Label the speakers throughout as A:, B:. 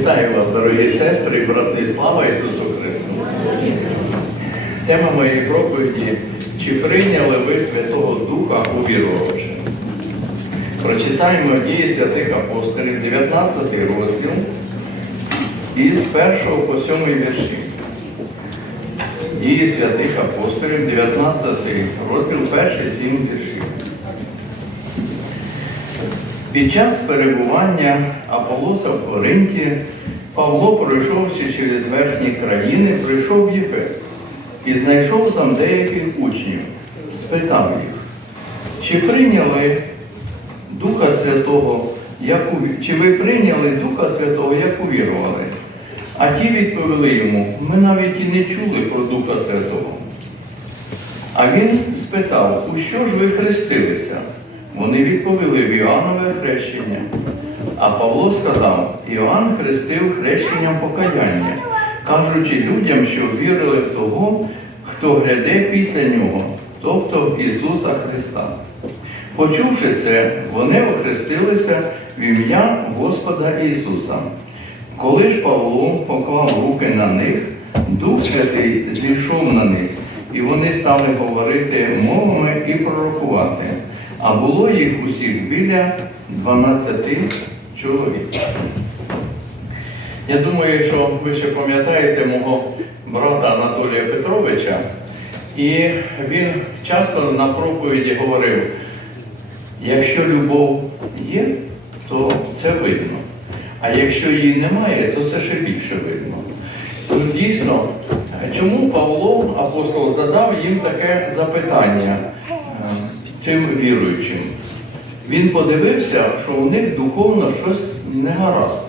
A: Вітаю вас, дорогі сестри брати, слава Ісусу Христу! Тема моєї проповіді чи прийняли ви Святого Духа у увірувавши? Прочитаємо дії святих апостолів, 19 розділ із 1 по 7 вірші. Дії святих апостолів, 19 розділ, 1 7 віршів. Під час перебування Аполоса в Коринті Павло, пройшовши через верхні країни, прийшов в Єфес і знайшов там деяких учнів, спитав їх, чи прийняли Духа Святого, як у... чи ви прийняли Духа Святого, як увірували? А ті відповіли йому, ми навіть і не чули про Духа Святого. А він спитав, у що ж ви хрестилися? Вони відповіли в Іоаннове хрещення. А Павло сказав, Іоанн хрестив хрещенням покаяння, кажучи людям, що вірили в того, хто гряде після нього, тобто Ісуса Христа. Почувши це, вони охрестилися в ім'я Господа Ісуса. Коли ж Павло поклав руки на них, Дух Святий зійшов на них, і вони стали говорити мовами і пророкувати. А було їх усіх біля 12 чоловік. Я думаю, що ви ще пам'ятаєте мого брата Анатолія Петровича, і він часто на проповіді говорив, якщо любов є, то це видно. А якщо її немає, то це ще більше видно. Тут дійсно, чому Павло, апостол, задав їм таке запитання цим віруючим? Він подивився, що у них духовно щось не гаразд.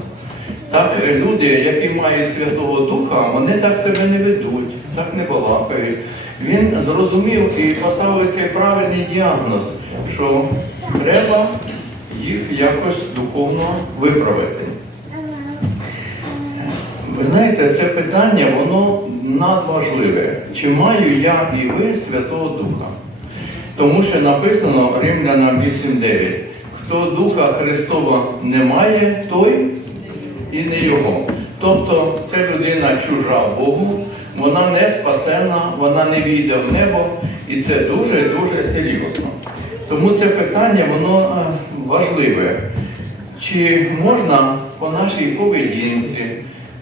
A: Так е, люди, які мають Святого Духа, вони так себе не ведуть, так не балакають. Він зрозумів і поставив цей правильний діагноз, що треба їх якось духовно виправити. Ви знаєте, це питання, воно надважливе. Чи маю я і ви Святого Духа? Тому що написано Римлянам 8.9. Хто Духа Христова не має, той і не його. Тобто це людина чужа Богу, вона не спасена, вона не війде в небо, і це дуже-дуже серйозно. Тому це питання, воно е, важливе. Чи можна по нашій поведінці,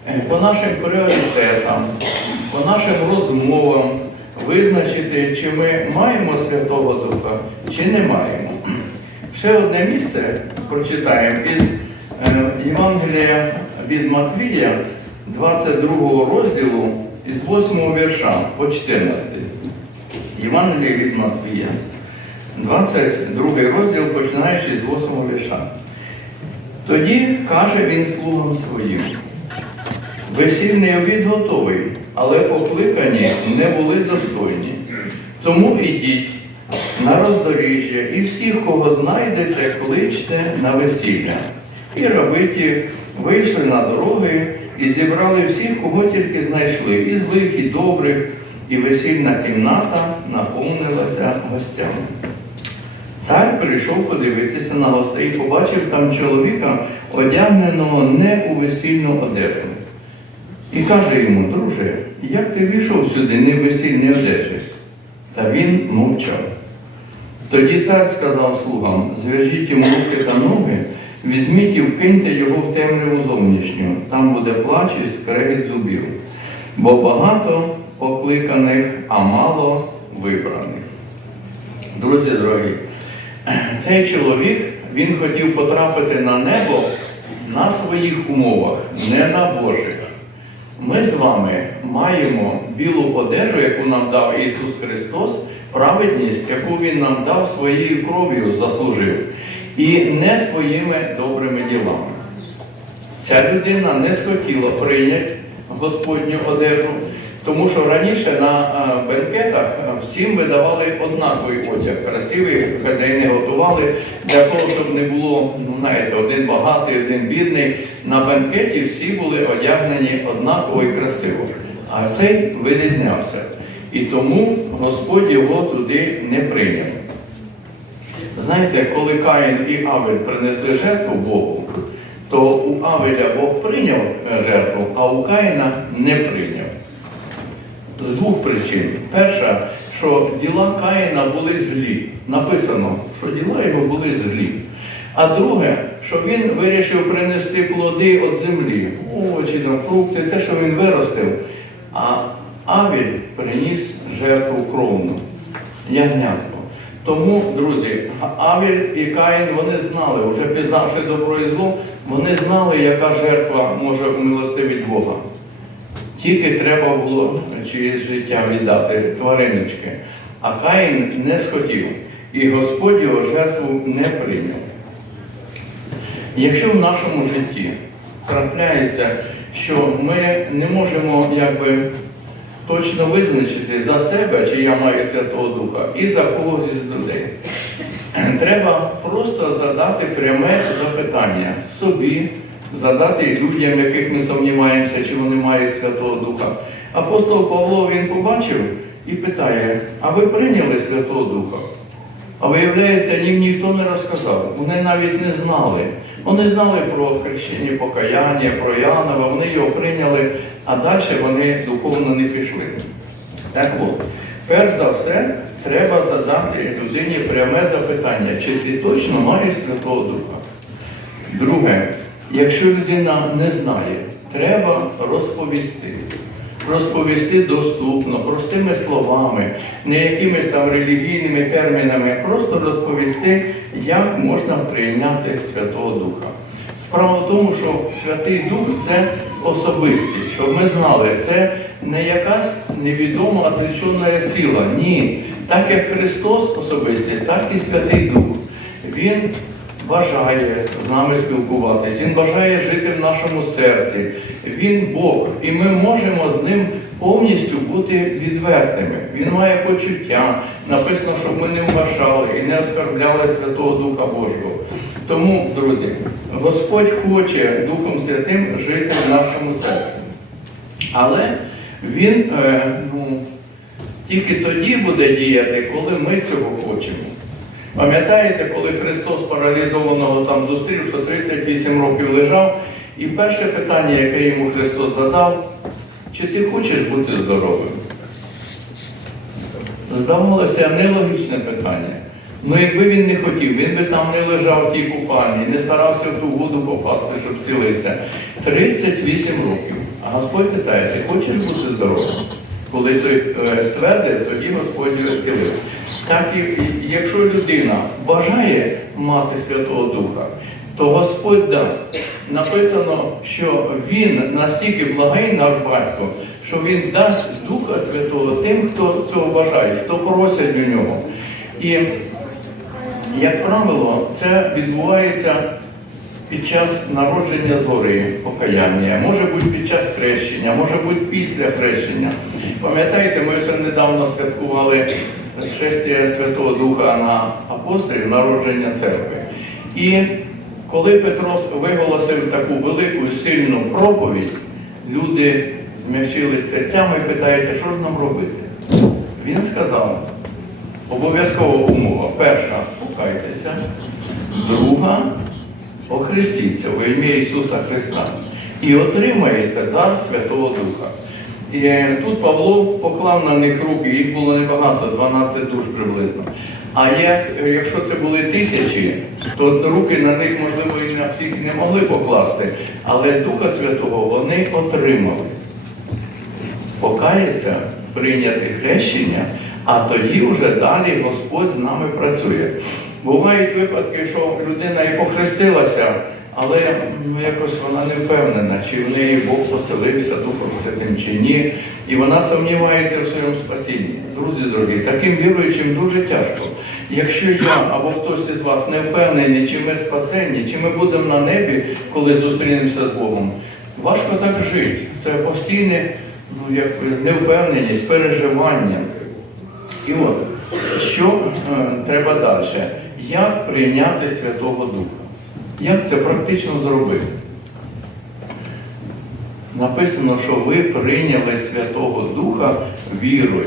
A: е, по нашим пріоритетам, по нашим розмовам визначити, чи ми маємо Святого Духа, чи не маємо? Ще одне місце прочитаємо із е, Євангелія від Матвія, 22 розділу, із 8 вірша по 14. Євангелія від Матвія, 22 розділ, починаючи з 8 вірша. Тоді каже він слугам своїм, весільний обід готовий, але покликані не були достойні. Тому ідіть на роздоріжжя і всіх, кого знайдете, кличте на весілля. І рабиті вийшли на дороги і зібрали всіх, кого тільки знайшли, і злих, і добрих, і весільна кімната наповнилася гостями. Цар прийшов подивитися на гостей і побачив там чоловіка, одягненого не у весільну одежу. І каже йому, друже, як ти війшов сюди не в весільній одежі? Та він мовчав. Тоді цар сказав слугам, зв'яжіть йому руки та ноги, візьміть і вкиньте його в темряву зовнішню, там буде плач і зубів, бо багато покликаних, а мало вибраних. Друзі дорогі, цей чоловік він хотів потрапити на небо на своїх умовах, не на Божих. Ми з вами маємо білу одежу, яку нам дав Ісус Христос, праведність, яку Він нам дав своєю кров'ю заслужив, і не своїми добрими ділами. Ця людина не схотіла прийняти Господню одежу, тому що раніше на е, бенкетах е, всім видавали однаковий одяг. Красивий хазяїни готували для того, щоб не було, ну знаєте, один багатий, один бідний. На бенкеті всі були одягнені однаково і красиво. А цей вирізнявся. І тому Господь його туди не прийняв. Знаєте, коли Каїн і Авель принесли жертву Богу, то у Авеля Бог прийняв е, жертву, а у Каїна не прийняв. Двох причин. Перша, що діла Каїна були злі. Написано, що діла його були злі. А друге, що він вирішив принести плоди від землі, овочі, фрукти, те, що він виростив. А Авіль приніс жертву кровну, ягнятку. Тому, друзі, Авіль і Каїн вони знали, вже пізнавши добро і зло, вони знали, яка жертва може умилостивити Бога. Тільки треба було чиєсь життя віддати твариночки. А Каїн не схотів, і Господь його жертву не прийняв. Якщо в нашому житті трапляється, що ми не можемо якби, точно визначити за себе, чи я маю Святого Духа, і за когось із людей, треба просто задати пряме запитання собі, задати людям, яких ми сумніваємося, чи вони мають Святого Духа. Апостол Павло він побачив і питає: а ви прийняли Святого Духа? А виявляється, їм ніхто не розказав. Вони навіть не знали. Вони знали про хрещення покаяння, про Янова, вони його прийняли, а далі вони духовно не пішли. Так от, перш за все, треба задати людині пряме запитання, чи ти точно маєш Святого Духа? Друге, якщо людина не знає, треба розповісти. Розповісти доступно, простими словами, не якимись там релігійними термінами, просто розповісти, як можна прийняти Святого Духа. Справа в тому, що Святий Дух це особистість, щоб ми знали, це не якась невідома отречена сила. Ні. Так як Христос особистість, так і Святий Дух. Він бажає з нами спілкуватись, Він бажає жити в нашому серці. Він Бог, і ми можемо з ним повністю бути відвертими. Він має почуття. Написано, щоб ми не вважали і не оскорбляли Святого Духа Божого. Тому, друзі, Господь хоче Духом Святим жити в нашому серці. Але Він е, ну, тільки тоді буде діяти, коли ми цього хочемо. Пам'ятаєте, коли Христос паралізованого там зустрів, що 38 років лежав, і перше питання, яке йому Христос задав, чи ти хочеш бути здоровим? Здавалося, нелогічне питання. Ну, якби він не хотів, він би там не лежав в тій купальні, не старався в ту воду попасти, щоб сілитися. 38 років. А Господь питає, ти хочеш бути здоровим? Коли той е, ствердить, тоді Господь його зцілив. Так і якщо людина бажає мати Святого Духа, то Господь дасть. Написано, що Він настільки благий наш батько, що Він дасть Духа Святого тим, хто цього бажає, хто просить у нього. І, як правило, це відбувається під час народження згори, покаяння, може бути під час хрещення, може бути після хрещення. Пам'ятаєте, ми це недавно святкували шестя Святого Духа на апостолів, народження церкви. І коли Петро виголосив таку велику і сильну проповідь, люди змягчились серцями і питають, що ж нам робити? Він сказав, обов'язкова умова. Перша покайтеся, друга охрестіться во ім'я Ісуса Христа і отримаєте дар Святого Духа. І тут Павло поклав на них руки, їх було небагато, 12 душ приблизно. А як, якщо це були тисячі, то руки на них, можливо, і на всіх не могли покласти. Але Духа Святого вони отримали. Покаяться, прийняти хрещення, а тоді вже далі Господь з нами працює. Бувають випадки, що людина і похрестилася, але ну, якось вона не впевнена, чи в неї Бог поселився Духом Святим чи ні. І вона сумнівається в своєму спасінні. Друзі дорогі, таким віруючим дуже тяжко. Якщо я або хтось із вас не впевнений, чи ми спасені, чи ми будемо на небі, коли зустрінемося з Богом, важко так жити. Це постійне ну, як, невпевненість, переживання. І от, що е, треба далі? Як прийняти Святого Духа? Як це практично зробити? Написано, що ви прийняли Святого Духа вірою.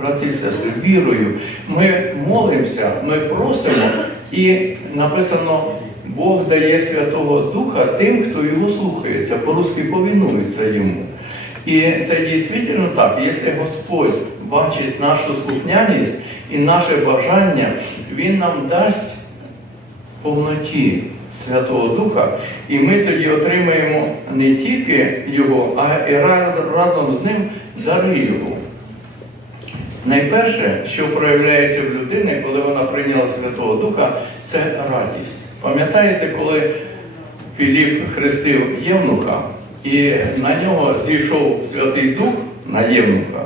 A: Брати і сестри, вірою. Ми молимося, ми просимо, і написано, Бог дає Святого Духа тим, хто його слухається, по-русски повинується йому. І це дійсно так, якщо Господь бачить нашу слухняність і наше бажання, Він нам дасть повноті Святого Духа, і ми тоді отримаємо не тільки Його, а і раз- разом з ним дари Його. Найперше, що проявляється в людини, коли вона прийняла Святого Духа, це радість. Пам'ятаєте, коли Філіп хрестив Євнуха, і на нього зійшов Святий Дух на Євнуха,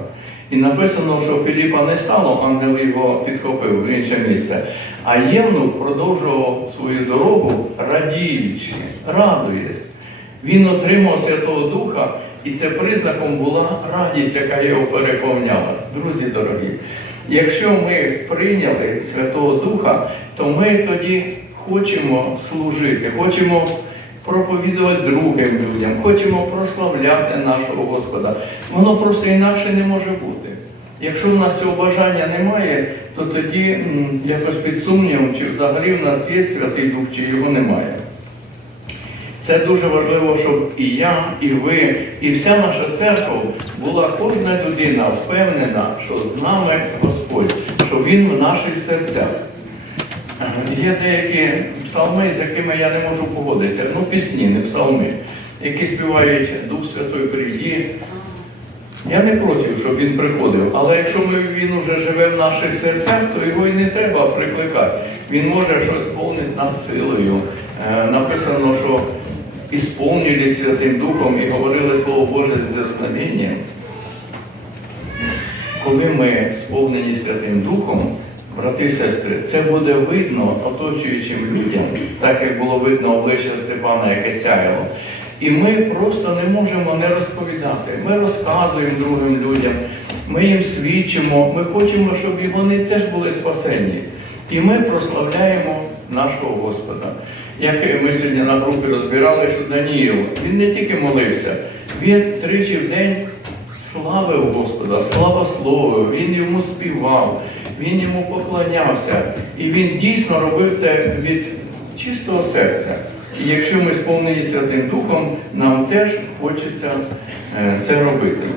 A: і написано, що Філіпа не стало, ангел його підхопив в інше місце. А Євнух продовжував свою дорогу радіючи, радуючись. Він отримав Святого Духа, і це признаком була радість, яка його переповняла. Друзі дорогі, якщо ми прийняли Святого Духа, то ми тоді хочемо служити, хочемо проповідувати другим людям, хочемо прославляти нашого Господа. Воно просто інакше не може бути. Якщо в нас цього бажання немає, то тоді якось під сумнівом, чи взагалі в нас є Святий Дух, чи його немає. Це дуже важливо, щоб і я, і ви, і вся наша церква була кожна людина впевнена, що з нами Господь, що Він в наших серцях. Е, Є деякі псалми, з якими я не можу погодитися. Ну, пісні, не псалми, які співають Дух Святой прийди. Я не проти, щоб він приходив, але якщо ми, він уже живе в наших серцях, то його і не треба прикликати. Він може щось сповнити нас силою. Е, написано, що ісповнили Святим Духом і говорили Слово Боже з дерзновенням. Коли ми сповнені Святим Духом, брати і сестри, це буде видно оточуючим людям, так як було видно обличчя Степана, яке сяяло. І ми просто не можемо не розповідати. Ми розказуємо другим людям, ми їм свідчимо, ми хочемо, щоб і вони теж були спасені. І ми прославляємо нашого Господа. Як ми сьогодні на групі розбирали, що Даніїл, він не тільки молився, він тричі в день славив Господа, славословив, він йому співав, він йому поклонявся. І він дійсно робив це від чистого серця. І якщо ми сповнені Святим Духом, нам теж хочеться е, це робити.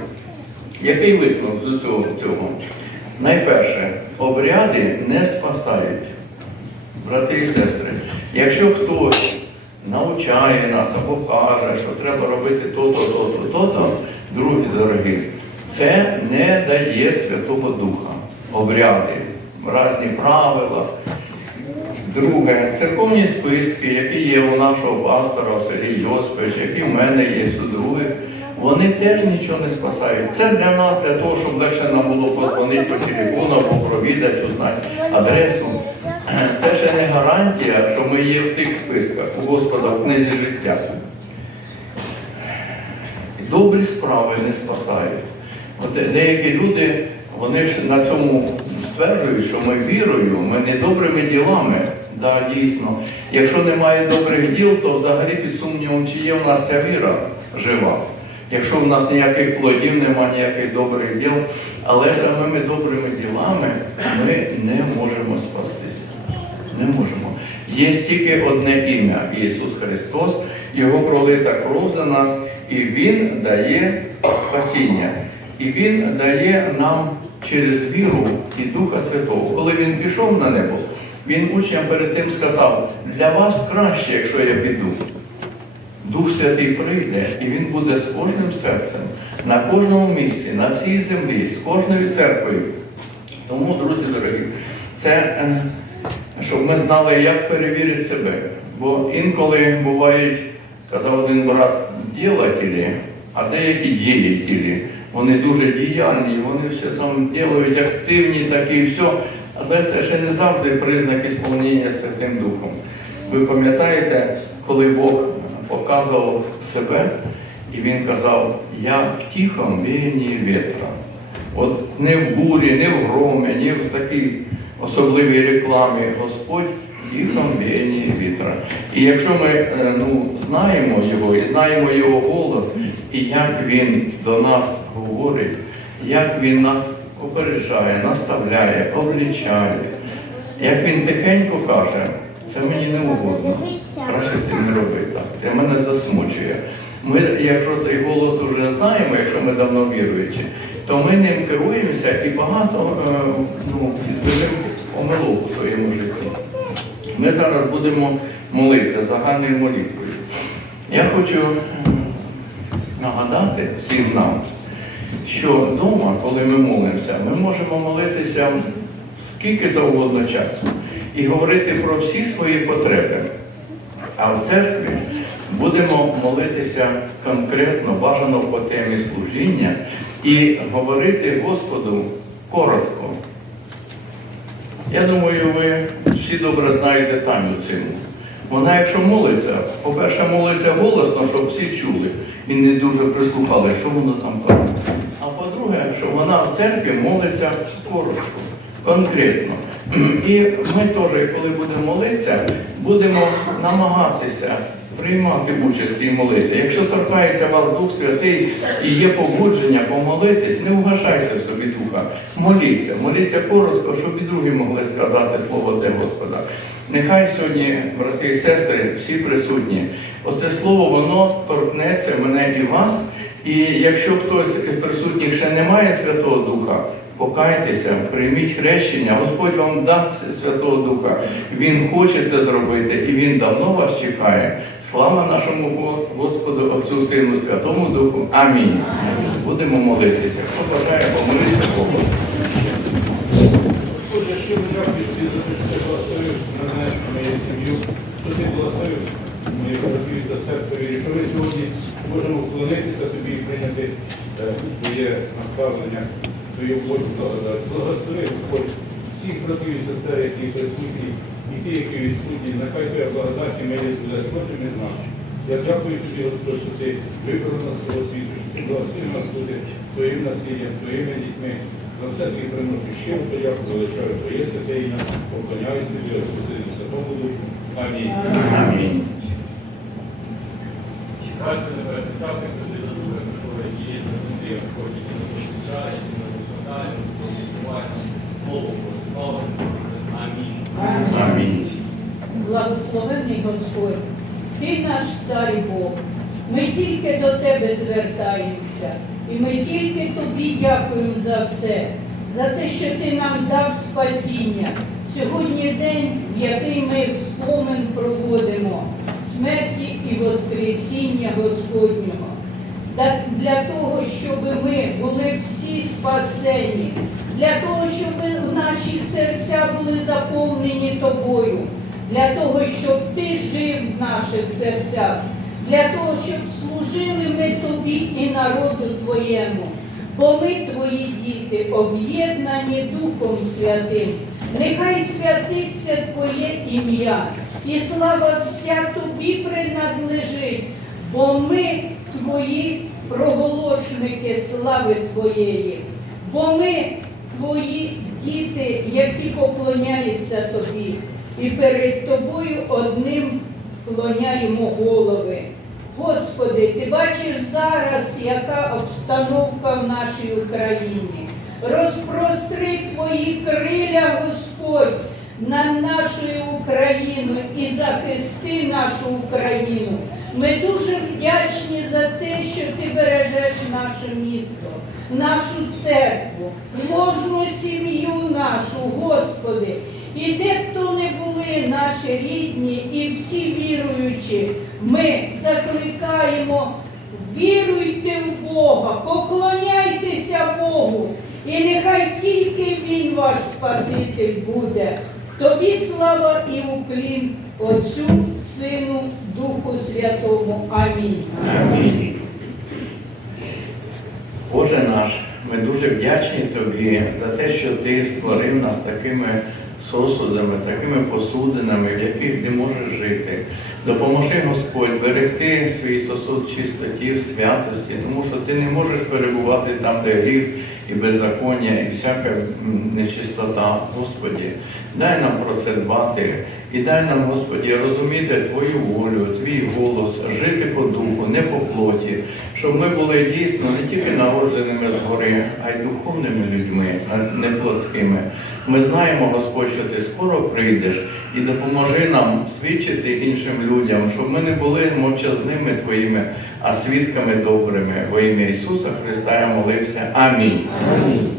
A: Який висновок з усього цього? Найперше, обряди не спасають. Брати і сестри, якщо хтось навчає нас або каже, що треба робити то-то, то-то, то-то, друзі дорогі, це не дає Святого Духа. Обряди, різні правила. Друге, церковні списки, які є у нашого пастора в селі які в мене є у других, вони теж нічого не спасають. Це для нас, для того, щоб легше нам було подзвонити по телефону або провідати, узнати адресу. Це ще не гарантія, що ми є в тих списках у Господа в книзі життя. Добрі справи не спасають. От деякі люди, вони ж на цьому стверджують, що ми вірою, ми не добрими ділами. Да, дійсно. Якщо немає добрих діл, то взагалі під сумнівом, чи є в нас ця віра жива. Якщо в нас ніяких плодів немає, ніяких добрих діл, але самими добрими ділами ми не можемо спастися. Не можемо. Є тільки одне ім'я Ісус Христос, Його пролита кров за нас, і Він дає спасіння. І Він дає нам через віру і Духа Святого. Коли Він пішов на небо, Він учням перед тим сказав, для вас краще, якщо я піду. Дух Святий прийде, і Він буде з кожним серцем, на кожному місці, на всій землі, з кожною церквою. Тому, друзі дорогі, це е, щоб ми знали, як перевірити себе. Бо інколи бувають, казав один брат, ділателі, а деякі діятелі. Вони дуже діяльні, вони все там ділають активні, такі все. Але це ще не завжди признак ісполнення Святим Духом. Ви пам'ятаєте, коли Бог показував себе, і він казав, я в тихом вітра. От не в бурі, не в громі, не в такій особливій рекламі Господь тихом веянні вітра. І якщо ми е, ну, знаємо його і знаємо його голос, і як він до нас говорить, як він нас попереджає, наставляє, облічає, як він тихенько каже, Це мені не угодно. Краще ти не роби так. Це мене засмучує. Ми, якщо цей голос вже знаємо, якщо ми давно віруючі, то ми ним керуємося і багато е, ну, помилок у своєму житті. Ми зараз будемо молитися загальною молитвою. Я хочу нагадати всім нам, що вдома, коли ми молимося, ми можемо молитися скільки завгодно часу і говорити про всі свої потреби. А в церкві будемо молитися конкретно, бажано по темі служіння і говорити Господу коротко. Я думаю, ви всі добре знаєте Таню Циму. Вона, якщо молиться, по-перше, молиться голосно, щоб всі чули і не дуже прислухали, що воно там каже. А по-друге, що вона в церкві молиться коротко, конкретно. І ми теж, коли будемо молитися, будемо намагатися приймати участь цій молитві. Якщо торкається вас Дух Святий і є побудження помолитись, не вгашайте собі духа. Моліться, моліться коротко, щоб і другі могли сказати слово те Господа. Нехай сьогодні, брати і сестри, всі присутні, оце слово воно торкнеться мене і вас. І якщо хтось присутніх ще не має Святого Духа, покайтеся, прийміть хрещення, Господь вам дасть Святого Духа. Він хоче це зробити і Він давно вас чекає. Слава нашому Господу, Отцю, Сину, Святому Духу. Амінь. Будемо молитися. Хто бажає помолитися Богу.
B: Боже, що ви дякую тобі за те, що ти благословив мене, мою сім'ю, ти благословив мої братів за серце, що ми сьогодні можемо вклонитися тобі і прийняти е, твоє наставлення, твою Божу благодать. Благослови, Господь, всіх братів і сестер, які присутні, і ті, які відсутні, нехай твоя благодать і милість буде кожним із нас. Я дякую тобі, Господь, що ти вибрав нас з цього світу, що ти благословив нас бути твоїм насінням, твоїми дітьми. За все ти приносиш ще подяку, величаю Твоє святе ім'я, поклоняюся Господи, Духу. Амінь.
A: Амінь.
C: Бачите, не пересікати, туди за Духа Святого, які на землі, Господь, які нас зустрічає, які нас звертає, Господь, відкриває Слово Боже. Слава. Амінь.
A: Амінь.
D: Благословений Господь, Ти наш цар Бог. Ми тільки до Тебе звертаємося, і ми тільки Тобі дякуємо за все, за те, що Ти нам дав спасіння. Сьогодні день, в який ми спомин проводимо смерті і Воскресіння Господнього. Для того, щоб ми були всі спасені, для того, щоб наші серця були заповнені тобою, для того, щоб ти жив в наших серцях, для того, щоб служили ми тобі і народу твоєму. Бо ми твої діти, об'єднані Духом Святим. Нехай святиться Твоє ім'я, і слава вся тобі принадлежить, бо ми твої проголошники слави Твоєї, бо ми твої діти, які поклоняються тобі, і перед тобою одним склоняємо голови. Господи, ти бачиш зараз, яка обстановка в нашій Україні. Розпростри твої криля, Господь, на нашу Україну і захисти нашу Україну. Ми дуже вдячні за те, що ти бережеш наше місто, нашу церкву, кожну сім'ю нашу, Господи. І де б то не були наші рідні і всі віруючі, ми закликаємо, віруйте в Бога, поклоняйтеся Богу, і нехай тільки Він ваш Спаситель буде. Тобі слава і уклін Отцю, Сину, Духу Святому. Амінь.
A: Амінь. Боже наш, ми дуже вдячні Тобі за те, що Ти створив нас такими сосудами, такими посудинами, в яких ти можеш жити. Допоможи, Господь, берегти свій сосуд чистоті, в святості, тому що ти не можеш перебувати там, де гріх і беззаконня, і всяка нечистота. Господі, дай нам про це дбати. І дай нам, Господі, розуміти Твою волю, Твій голос, жити по духу, не по плоті, щоб ми були дійсно не тільки народженими згори, а й духовними людьми, а не плоскими. Ми знаємо, Господь, що ти скоро прийдеш, і допоможи нам свідчити іншим людям, щоб ми не були мовчазними Твоїми, а свідками добрими. Во ім'я Ісуса Христа я молився. Амінь.
D: Амінь.